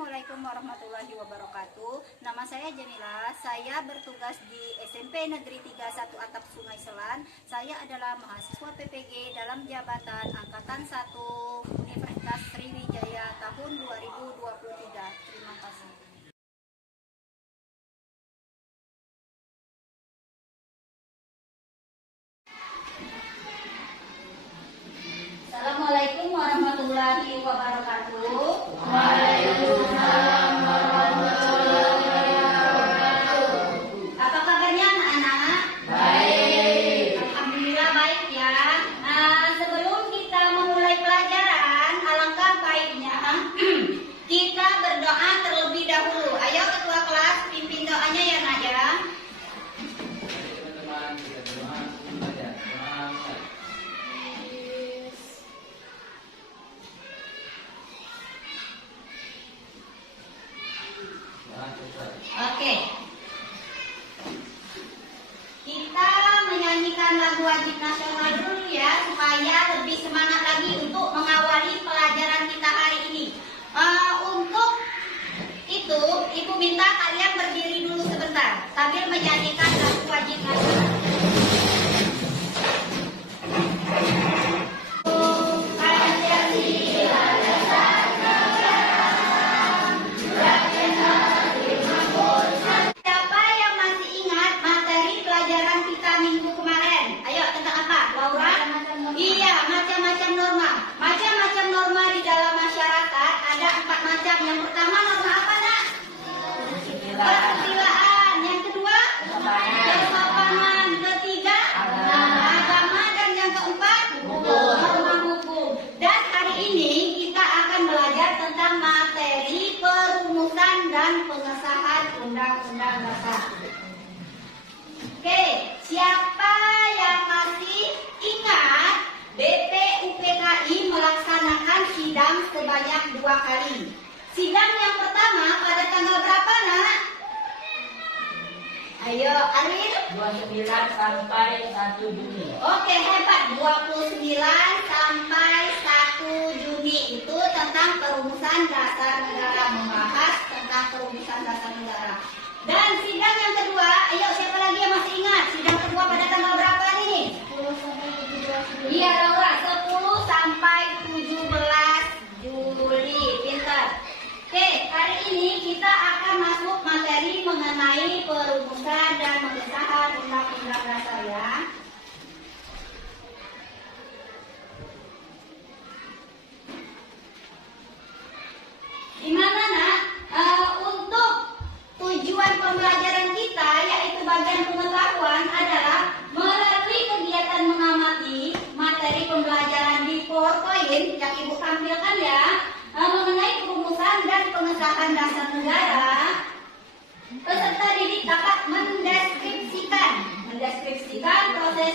Assalamualaikum warahmatullahi wabarakatuh. Nama saya Jamila. Saya bertugas di SMP Negeri 31 Atap Sungai Selan. Saya adalah mahasiswa PPG dalam jabatan Angkatan 1 Universitas Sriwijaya tahun 2023. Terima kasih. Assalamualaikum warahmatullahi wabarakatuh. Waalaikumsalam warahmatullahi wabarakatuh. Apa kabarnya anak-anak? Baik. Alhamdulillah baik ya. Sebelum kita memulai pelajaran, alangkah baiknya kita berdoa terlebih dahulu. Ayo ketua kelas pimpin doanya ya nak ya. Teman-teman, kita berdoa saja. Oke. Kita menyanyikan lagu wajib nasional dulu ya, supaya lebih semangat lagi untuk mengawali pelajaran kita hari ini. Untuk itu, Ibu minta kalian berdiri dulu sebentar sambil menyanyikan lagu wajib nasional. Siapa yang masih ingat materi pelajaran kita minggu kemarin? Ayo, tentang apa? Laura? Iya, macam-macam norma. Macam-macam norma di dalam masyarakat ada 4 macam. Yang pertama norma apa, Nak? Kesusilaan. Yang kedua? Kesopanan. Ketiga? Agama. Dan yang keempat? Norma hukum. Dan hari ini kita akan belajar tentang materi perumusan dan pengesahan Undang-Undang Dasar. Oke, siapa yang masih ingat BPUPKI melaksanakan sidang sebanyak 2 kali? Sidang yang pertama pada tanggal berapa, Nak? Ayo, Alin. 29 sampai 1 Juni. Oke, hebat. 29 sampai 1 Juni itu tentang perumusan dasar negara, membahas tentang perumusan dasar negara. Dan sidang yang kedua, ayo siapa lagi yang masih ingat? Sidang kedua pada tanggal berapa nih? 10 sampai 17 Juli. Iya, Laura, 10 sampai 17 Juli. Pintar. Oke, hari ini kita akan masuk materi mengenai perumusan dan pengesahan Undang-Undang Dasar ya. Di mana, Nak? Untuk tujuan pembelajaran kita, yaitu bagian pengetahuan, adalah melalui kegiatan mengamati materi pembelajaran di PowerPoint yang Ibu tampilkan ya, mengenai perumusan dan pengesahan dasar negara. Peserta didik dapat mendeskripsikan proses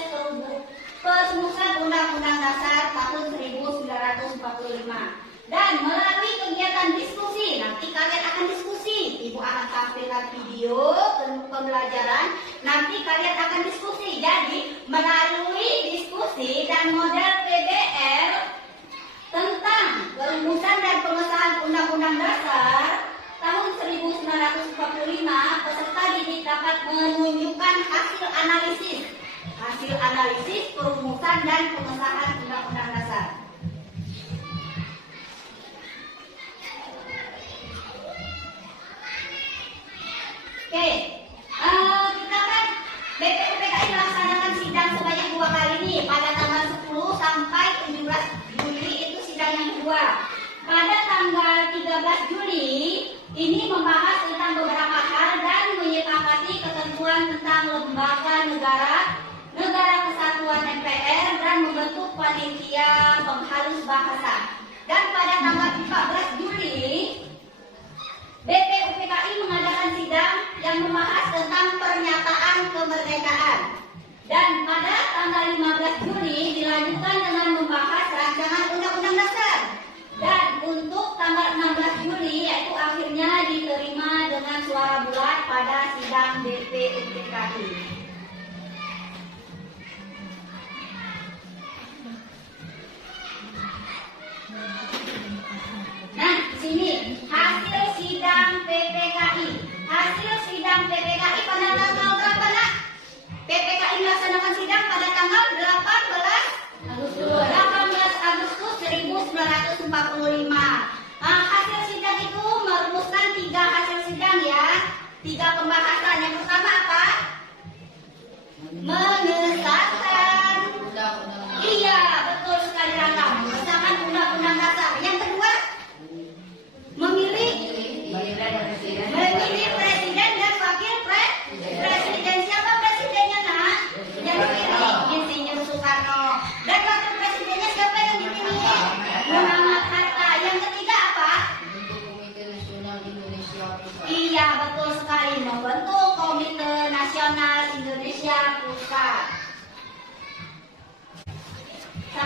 perumusan Undang-Undang Dasar tahun 1945. Dan melalui kegiatan diskusi, nanti kalian akan diskusi. Ibu akan tampilkan video pembelajaran, nanti kalian akan diskusi. Jadi melalui diskusi dan model PBL tentang perumusan dan pengesahan Undang-Undang Dasar tahun 1945, peserta didik dapat menunjukkan hasil analisis perumusan dan pengesahan Undang-Undang Dasar. Oke, kita kan BPUPKI melaksanakan sidang sebanyak 2 kali nih, pada tanggal 10 sampai 17 Juli itu sidang yang kedua. Pada tanggal 13 Juli ini membahas tentang beberapa hal dan menyepakati ketentuan tentang lembaga negara kesatuan MPR dan membentuk panitia penghalus bahasa. Dan pada tanggal 14 Juli BPUPKI mengadakan sidang yang membahas tentang pernyataan kemerdekaan. Dan pada tanggal 15 Juni dilanjutkan dengan membahas rancangan Undang-Undang Dasar. Dan untuk tanggal 16 Juli yaitu akhirnya diterima dengan suara bulat pada sidang BPUPKI. Nah, di sini hasil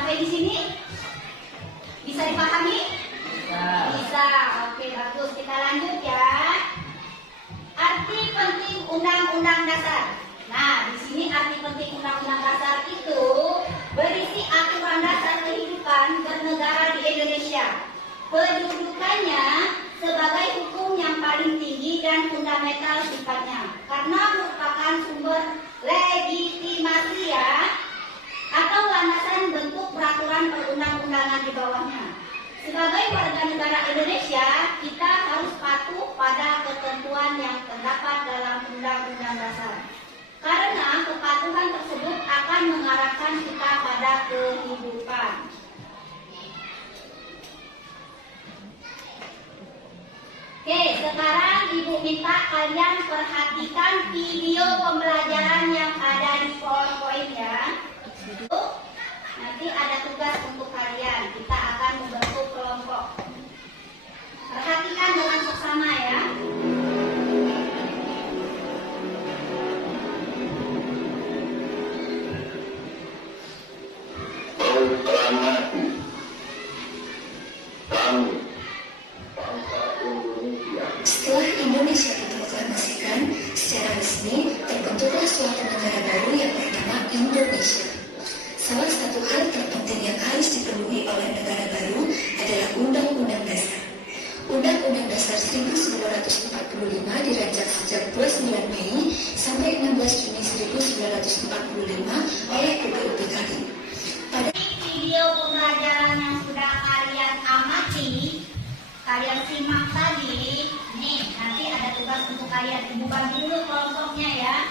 Sampai di sini bisa dipahami? Bisa. Bisa. Oke, bagus. Kita lanjut ya. Arti penting Undang-Undang Dasar. Nah, di sini arti penting Undang-Undang Dasar itu berisi aturan dasar kehidupan bernegara di Indonesia. Kedudukannya sebagai hukum yang paling tinggi dan fundamental sifatnya, karena merupakan sumber legitimasi ya, atau landasan bentuk peraturan perundang-undangan di bawahnya. Sebagai warga negara Indonesia, kita harus patuh pada ketentuan yang terdapat dalam Undang-Undang Dasar. Karena kepatuhan tersebut akan mengarahkan kita pada kehidupan. Oke, sekarang Ibu minta kalian perhatikan video pembelajaran yang ada di PowerPoint ya. Nanti ada tugas untuk kalian. Kita akan membentuk kelompok. Perhatikan dengan seksama ya. Proklamasi kami bangsa Indonesia. Setelah Indonesia diproklamasikan secara resmi, terbentuklah suatu negara baru yang bernama Indonesia. Salah satu hal terpenting yang harus dipenuhi oleh negara baru adalah Undang-Undang Dasar. Undang-Undang Dasar 1945 dirancang sejak 29 Mei sampai 16 Juni 1945 oleh UPU PKI. Pada Video pembelajaran yang sudah kalian amati, kalian simak tadi. Nih, nanti ada tugas untuk kalian. Ibu bagi dulu kelompoknya ya.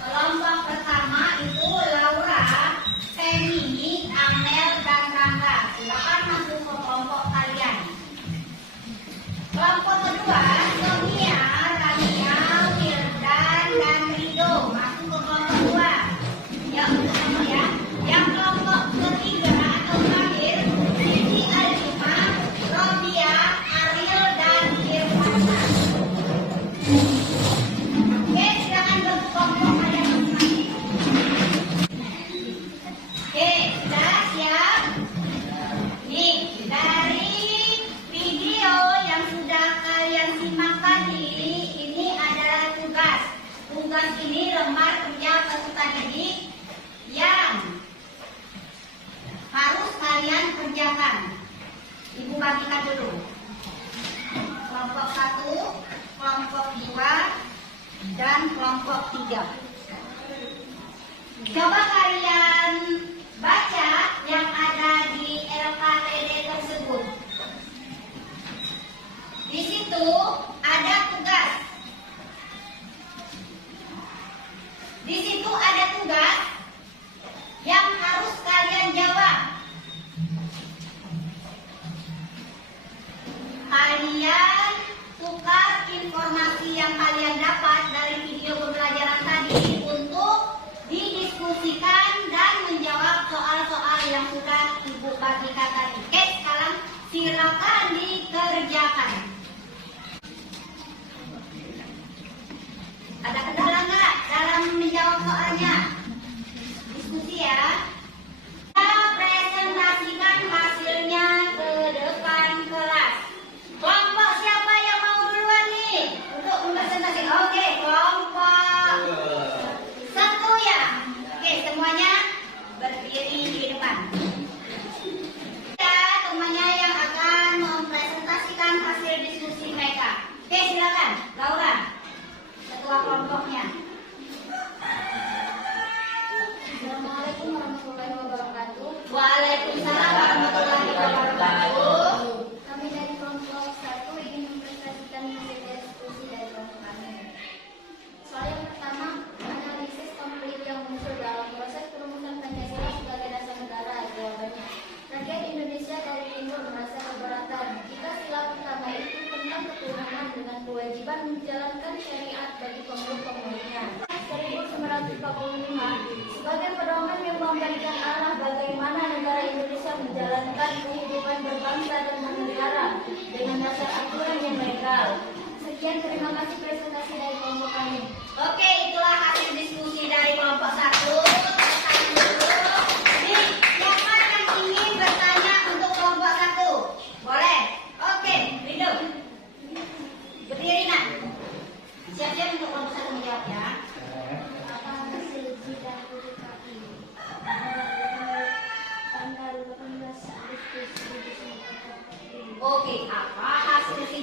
Kelompok pertama itu Laura, Feni, Amel, dan Rangga. Silakan masuk ke kelompok kalian. Kelompok kedua, Sonia, Rania, Wildan, dan Rido. Masuk ke kelompok dua. Ya, untuk kamu ya. Yang kelompok ketiga atau terakhir, Siti Alima, Robia, Ariel, dan Irfana. Oke, silakan bentuk kelompok kalian masing-masing. Oke, sudah siap? Nih, dari video yang sudah kalian simak tadi, ini adalah tugas. Tugas ini lembar kerja peserta didik yang harus kalian kerjakan. Ibu bagikan dulu. Kelompok 1, kelompok 2, dan kelompok 3. Coba kalian baca yang ada di LKPD tersebut. Di situ ada tugas. Di situ ada tugas yang harus kalian jawab. Kalian tukar informasi yang kalian dapat dari video pembelajaran tadi untuk didiskusikan dan menjawab soal-soal yang sudah Ibu bagikan tadi. Oke, sekarang silakan dikerjakan. Ada kendala nggak dalam menjawab soalnya? Diskusi ya. Kita presentasikan hasilnya ke depan kelas. Kelompok siapa yang mau duluan nih untuk mempresentasikan? Oke, kelompok 1 ya. Oke, semuanya berdiri di depan. Ya, temannya yang akan mempresentasikan hasil diskusi mereka. Oke, silakan, Laura, ketua kelompoknya. Assalamualaikum warahmatullahi wabarakatuh. Waalaikumsalam warahmatullahi wabarakatuh. Kami dari kelompok 1 ingin mempresentasikan hasil diskusi dari kelompok kami. Soal yang pertama, analisis konflik yang muncul dalam proses perumusan Pancasila sebagai dasar negara. Jawabannya, rakyat Indonesia dari timur merasa keberatan jika sila pertama itu tentang ketuhanan dengan kewajiban menjalankan syariat bagi pemeluk-pemeluknya. 1945 sebagai pedoman yang memberikan arah bagaimana negara Indonesia menjalankan kehidupan berbangsa dan bernegara dengan dasar aturan yang legal. Sekian, terima kasih presentasi dari kelompok kami. Oke, itulah hasil diskusi dari kelompok 1. Nih, siapa yang ingin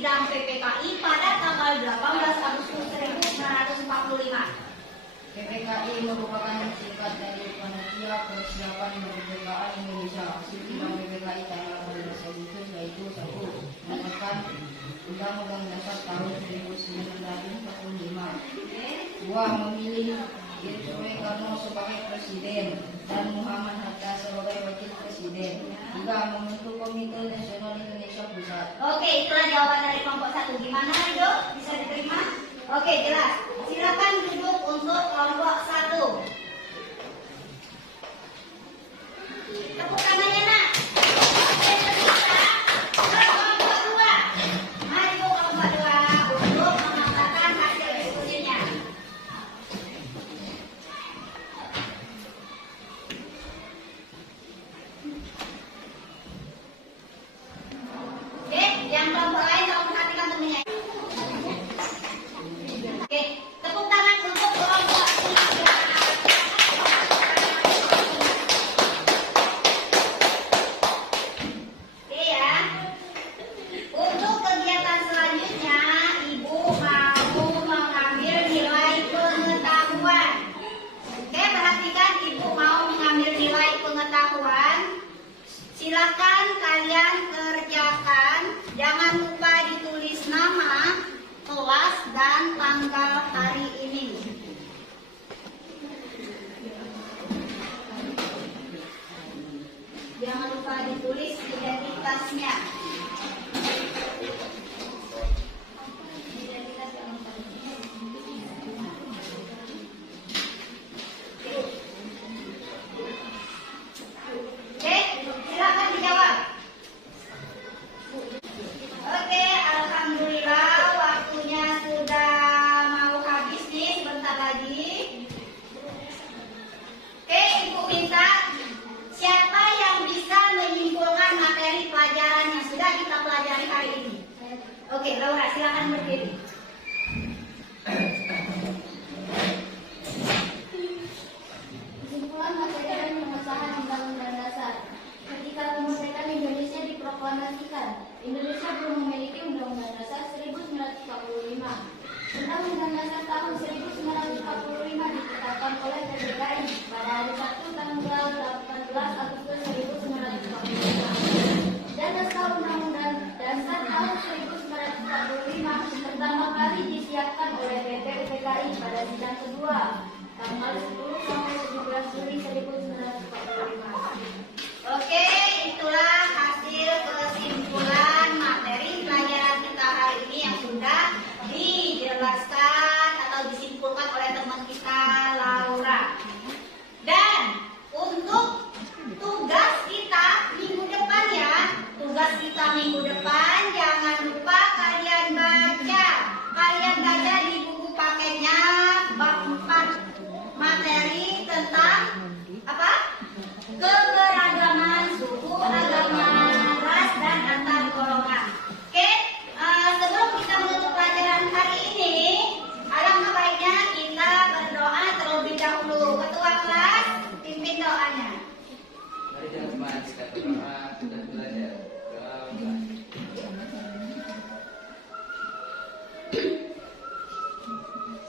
sidang PPKI pada tanggal 18 Agustus 1945. PPKI merupakan singkat dari panitia persiapan kemerdekaan Indonesia. Hasil sidang PPKI tanggal 18 Agustus yaitu 1. Menekan Undang-Undang Dasar tahun 1945. 2. Memilih Soekarno sebagai presiden dan Muhammad Hatta sebagai wakil presiden. 3. Membentuk Komite Nasional Indonesia Pusat. Oke, itulah jawaban dari kelompok 1. Gimana, Rido? Bisa diterima? Oke, jelas. Silakan duduk untuk kelompok 1. Tepuk tangannya, nak. Oke, terima. Kelompok 2. Mari kelompok 2 untuk mengatakan hasil diskusinya. Oke, yang kelompok lain tolong perhatikan temennya. Oke, tepuk tangan untuk kelompok 3. Oke ya. Untuk kegiatan selanjutnya, Ibu mau mengambil nilai pengetahuan. Oke, perhatikan, Ibu mau mengambil nilai pengetahuan. Silakan kalian kerjakan. Jangan lupa ditulis nama, kelas, dan tanggal hari ini. Jangan lupa ditulis identitasnya. Identitas yang Oke, silakan dijawab. Oke, alhamdulillah waktunya sudah mau habis nih, sebentar lagi. Oke, Ibu minta siapa yang bisa menyimpulkan materi pelajaran yang sudah kita pelajari hari ini. Oke, Laura, silakan berdiri. Kesimpulan materi dan pengesahan Undang-Undang Dasar. Ketika kemerdekaan Indonesia diproklamasikan, Indonesia belum memiliki Undang-Undang Dasar 1945. Undang-Undang Dasar tahun 1945 ditetapkan oleh PPKI pada hari Sabtu tanggal 18 Agustus 1945. Dan naskah Undang-Undang Dasar tahun 1945 pertama kali disiapkan oleh PPKI pada sidang kedua tanggal 10 sampai 17 Juli 1945. Oke, itulah hasil kesimpulan materi pelajaran kita hari ini yang sudah dijelaskan atau disimpulkan oleh teman kita Laura. Dan untuk tugas kita minggu depan ya, tugas kita minggu depan jangan lupa kalian baca. Kalian baca di buku paketnya bab 4 materi tentang apa? Keberagaman suku, agama, ras, dan antar golongan. Oke, sebelum kita menutup pelajaran hari ini, alangkah baiknya kita berdoa terlebih dahulu. Ketua kelas, pimpin doanya. Mari teman-teman, kita berdoa sudah belajar. Doa.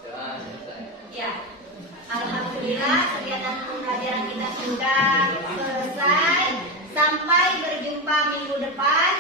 Doa selesai. Ya, alhamdulillah kegiatan pembelajaran kita sudah selesai. Sampai berjumpa minggu depan.